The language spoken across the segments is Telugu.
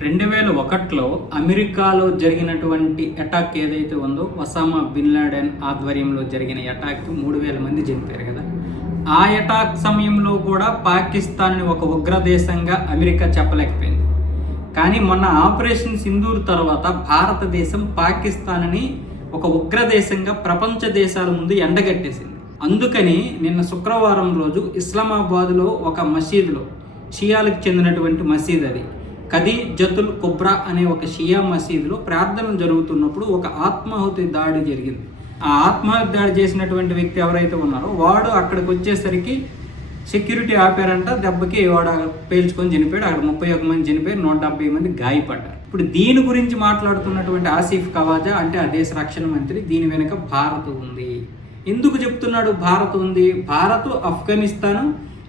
2001లో అమెరికాలో జరిగినటువంటి అటాక్ ఏదైతే ఉందో ఒసామా బిన్ లాడెన్ ఆధ్వర్యంలో జరిగిన అటాక్ 3000 మంది చనిపోయారు కదా. ఆ అటాక్ సమయంలో కూడా పాకిస్తాన్ని ఒక ఉగ్రదేశంగా అమెరికా చెప్పలేకపోయింది. కానీ మొన్న ఆపరేషన్ సింధూర్ తర్వాత భారతదేశం పాకిస్తాన్ని ఒక ఉగ్రదేశంగా ప్రపంచ దేశాల ముందు ఎండగట్టేసింది. అందుకని నిన్న శుక్రవారం రోజు ఇస్లామాబాద్లో ఒక మసీదులో, షియాలకు చెందినటువంటి మసీద్ అది, ఖదీజతుల్ కుబ్రా అనే ఒక షియా మసీదులో ప్రార్థనలు జరుగుతున్నప్పుడు ఒక ఆత్మాహుతి దాడి జరిగింది. ఆ ఆత్మాహుతి దాడి చేసినటువంటి వ్యక్తి ఎవరైతే ఉన్నారో వాడు అక్కడికి వచ్చేసరికి సెక్యూరిటీ ఆపారంట. దెబ్బకి వాడు పేల్చుకొని చనిపోయాడు. అక్కడ 31 మంది చనిపోయారు, 170 మంది గాయపడ్డారు. ఇప్పుడు దీని గురించి మాట్లాడుతున్నటువంటి ఆసిఫ్ ఖవాజా, అంటే ఆ దేశ రక్షణ మంత్రి, దీని వెనుక భారత్ ఉంది. ఎందుకు చెప్తున్నాడు భారత్ ఉంది? భారత్ ఆఫ్ఘనిస్తాను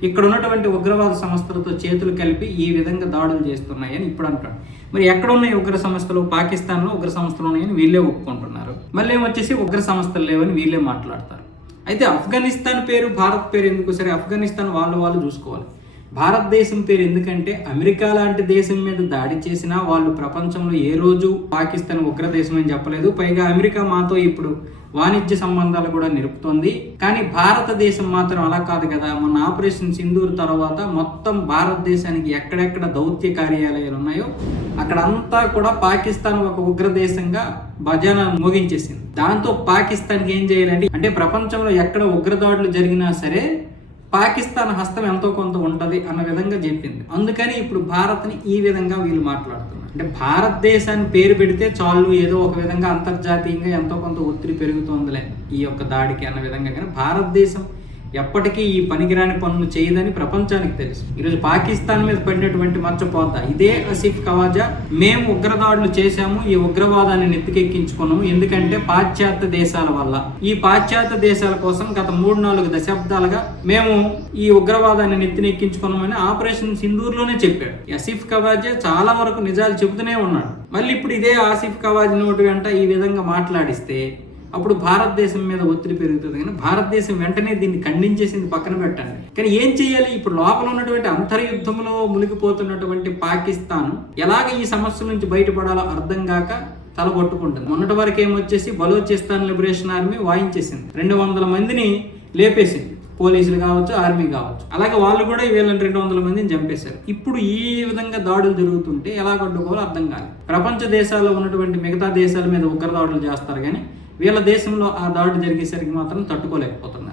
ఇక్కడ ఉన్నటువంటి ఉగ్రవాద సంస్థలతో చేతులు కలిపి ఈ విధంగా దాడులు చేస్తున్నాయని ఇప్పుడు అంటాడు. మరి ఎక్కడ ఉన్నాయి ఉగ్ర సంస్థలు? పాకిస్తాన్లో ఉగ్ర సంస్థలు ఉన్నాయని వీళ్ళే ఒప్పుకుంటున్నారు. మళ్ళీ ఏమొచ్చేసి ఉగ్ర సంస్థలు లేవని వీళ్ళే మాట్లాడతారు. అయితే ఆఫ్ఘనిస్తాన్ పేరు భారత్ పేరు ఎందుకు? సరే, ఆఫ్ఘనిస్తాన్ వాళ్ళు చూసుకోవాలి. భారతదేశం పేరు ఎందుకంటే అమెరికా లాంటి దేశం మీద దాడి చేసినా వాళ్ళు ప్రపంచంలో ఏ రోజు పాకిస్తాన్ ఉగ్రదేశం అని చెప్పలేదు. పైగా అమెరికా మాతో ఇప్పుడు వాణిజ్య సంబంధాలు కూడా నిలుపుతోంది. కానీ భారతదేశం మాత్రం అలా కాదు కదా. మొన్న ఆపరేషన్ సింధూర్ తర్వాత మొత్తం భారతదేశానికి ఎక్కడెక్కడ దౌత్య కార్యాలయాలు ఉన్నాయో అక్కడంతా కూడా పాకిస్తాన్ ఒక ఉగ్రదేశంగా భజన మోగించేసింది. దాంతో పాకిస్తాన్కి ఏం చేయాలంటే, అంటే ప్రపంచంలో ఎక్కడ ఉగ్రదాడులు జరిగినా సరే పాకిస్తాన్ హస్తం ఎంతో కొంత ఉంటుంది అన్న విధంగా చెప్పింది. అందుకని ఇప్పుడు భారత్ని ఈ విధంగా వీళ్ళు మాట్లాడుతున్నారు. అంటే భారతదేశాన్ని పేరు పెడితే చాలు, ఏదో ఒక విధంగా అంతర్జాతీయంగా ఎంతో కొంత ఒత్తిడి పెరుగుతోందిలే ఈ యొక్క దాడికి అన్న విధంగా. కానీ భారతదేశం ఎప్పటికీ ఈ పనికిరాని పనులు చేయదని ప్రపంచానికి తెలుసు. ఈరోజు పాకిస్తాన్ మీద పడినటువంటి మచ్చపోతా ఇదే ఆసిఫ్ ఖవాజా, మేము ఉగ్రదాడులు చేశాము, ఈ ఉగ్రవాదాన్ని నెత్తికెక్కించుకున్నాము, ఎందుకంటే పాశ్చాత్య దేశాల వల్ల. ఈ పాశ్చాత్య దేశాల కోసం గత 3-4 దశాబ్దాలుగా మేము ఈ ఉగ్రవాదాన్ని నెత్తినెక్కించుకున్నామని ఆపరేషన్ సింధూర్లోనే చెప్పాడు. ఆసిఫ్ ఖవాజా చాలా వరకు నిజాలు చెబుతూనే ఉన్నాడు. మళ్ళీ ఇప్పుడు ఇదే ఆసిఫ్ ఖవాజా నోటి వెంట ఈ విధంగా మాట్లాడిస్తే అప్పుడు భారతదేశం మీద ఒత్తిడి పెరుగుతుంది. కానీ భారతదేశం వెంటనే దీన్ని ఖండించేసింది, పక్కన పెట్టండి. కానీ ఏం చేయాలి? ఇప్పుడు లోపల ఉన్నటువంటి అంతర్యుద్ధంలో మునిగిపోతున్నటువంటి పాకిస్తాన్ ఎలాగ ఈ సమస్య నుంచి బయటపడాలో అర్థం కాక తలబొట్టుకుంటుంది. మొన్నటి వరకు ఏమొచ్చేసి బలోచిస్తాన్ లిబరేషన్ ఆర్మీ వాయించేసింది, 200 మందిని లేపేసింది, పోలీసులు కావచ్చు, ఆర్మీ కావచ్చు. అలాగే వాళ్ళు కూడా వీళ్ళని 200 మందిని చంపేశారు. ఇప్పుడు ఈ విధంగా దాడులు జరుగుతుంటే ఎలా అడ్డుకోవాలో అర్థం కాదు. ప్రపంచ దేశాల్లో ఉన్నటువంటి మిగతా దేశాల మీద ఉగ్రదాడులు చేస్తారు, కానీ వీళ్ళ దేశంలో ఆ దాడి జరిగేసరికి మాత్రం తట్టుకోలేకపోతున్నారు.